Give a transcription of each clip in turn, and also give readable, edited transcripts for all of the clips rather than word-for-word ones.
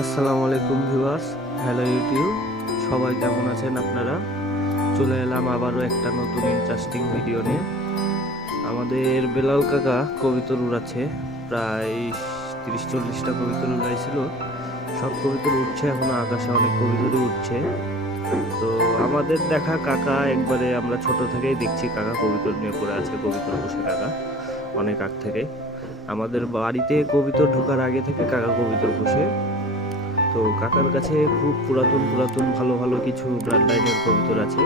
আসসালামু আলাইকুম viewers, hello YouTube, সবাই কেমন আছেন আপনারা? চলে এলাম আবারও একটা নতুন ইন্টারেস্টিং ভিডিও নিয়ে। আমাদের বেলাল কাকা কবিতর উড়াচ্ছে, প্রায় 30-40টা কবিতর উড়াইছিল। সব কবিতর উঠছে, এখনো আকাশে অনেক কবিতরই উঠছে। তো আমাদের দেখা কাকা, একবারে আমরা ছোট থেকেই দেখছি কাকা কবিতর নিয়ে পড়ে আছে, কবিতর বসে কাকা অনেক আগ থেকে। আমাদের বাড়িতে কবিতর ঢোকার আগে থেকে কাকা কবিতর বসে। তো কাকার কাছে খুব পুরাতন পুরাতন ভালো ভালো কিছু ব্লাড লাইনের কবুতর আছে,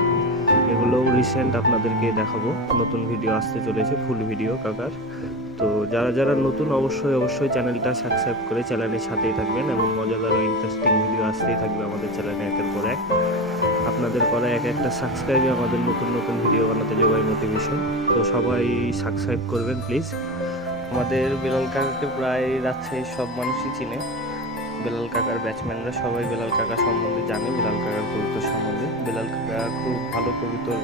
এগুলো রিসেন্ট আপনাদেরকে দেখাবো। নতুন ভিডিও আসতে চলেছে, ফুল ভিডিও কাকার। তো যারা যারা নতুন অবশ্যই অবশ্যই চ্যানেলটা সাবস্ক্রাইব করে চ্যানেলের সাথেই থাকবেন, এমন মজাদার ও ইন্টারেস্টিং ভিডিও আসতেই থাকবে আমাদের চ্যানেলে একের পর এক। আপনাদের করা এক একটা সাবস্ক্রাইবে আমাদের নতুন নতুন ভিডিও বানাতে যোগায় মোটিভেশন। তো সবাই সাবস্ক্রাইব করবেন প্লিজ। আমাদের বেলাল কাকাকে প্রায় রাজশাহীর সব মানুষই চিনে। বেলাল কাকার ব্যাটসম্যানরা সবাই বেলাল কাকা সম্বন্ধে জানে, বেলাল কাকার কবিতর সম্বন্ধে। বেলাল কাকা খুব ভালো কবিতর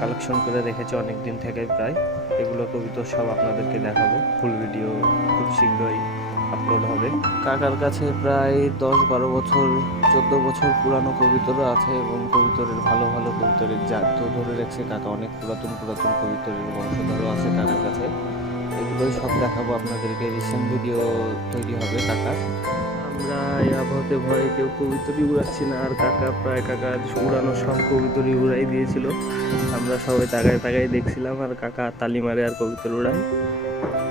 কালেকশন করে রেখেছে অনেক দিন থেকে প্রায়। এগুলো কবিতর সব আপনাদেরকে দেখাবো, ফুল ভিডিও খুব শীঘ্রই আপলোড হবে। কাকার কাছে প্রায় 10-12 বছর 14 বছর পুরানো কবিতরও আছে, এবং কবিতরের ভালো ভালো কবিতরের জাত ধরে রেখেছে কাকা। অনেক পুরাতন পুরাতন কবিতরের বংশধরও আছে কাকার কাছে। এগুলোই সব দেখাবো আপনাদেরকে, রিসেন্ট ভিডিও তৈরি হবে কাকার। আমরা এই আবহাওয়াতে ভয়ে কেউ কবুতরই উড়াচ্ছি না, আর কাকা প্রায় কাকার উড়ানো সব কবুতরই উড়াই দিয়েছিল। আমরা সবাই তাকায় তাকায় দেখছিলাম, আর কাকা তালি মারে আর কবুতর উড়ায়।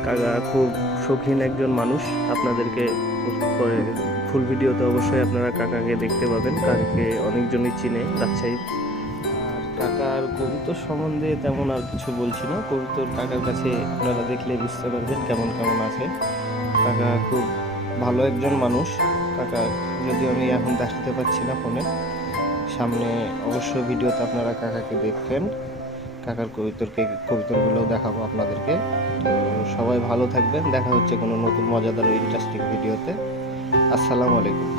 কাকা খুব শৌখিন একজন মানুষ। আপনাদেরকে পরে ফুল ভিডিওতে অবশ্যই আপনারা কাকাকে দেখতে পাবেন। কাকাকে অনেকজনই চিনে রাজশাহী। আর কাকার কবুতর সম্বন্ধে তেমন আর কিছু বলছি না, কবুতর কাকার কাছে আপনারা দেখলে বুঝতে পারবেন কেমন কেমন আছে। কাকা খুব ভালো একজন মানুষ। কাকা যদিও আমি এখন দেখাতে পাচ্ছি না ফোনে, সামনে অবশ্যই ভিডিওতে আপনারা কাকাকে দেখবেন। কাকার কবিতরগুলো দেখাবো আপনাদেরকে। তো সবাই ভালো থাকবেন, দেখা হচ্ছে কোনো নতুন মজাদার ইন্টারেস্টিং ভিডিওতে। আসসালামু আলাইকুম।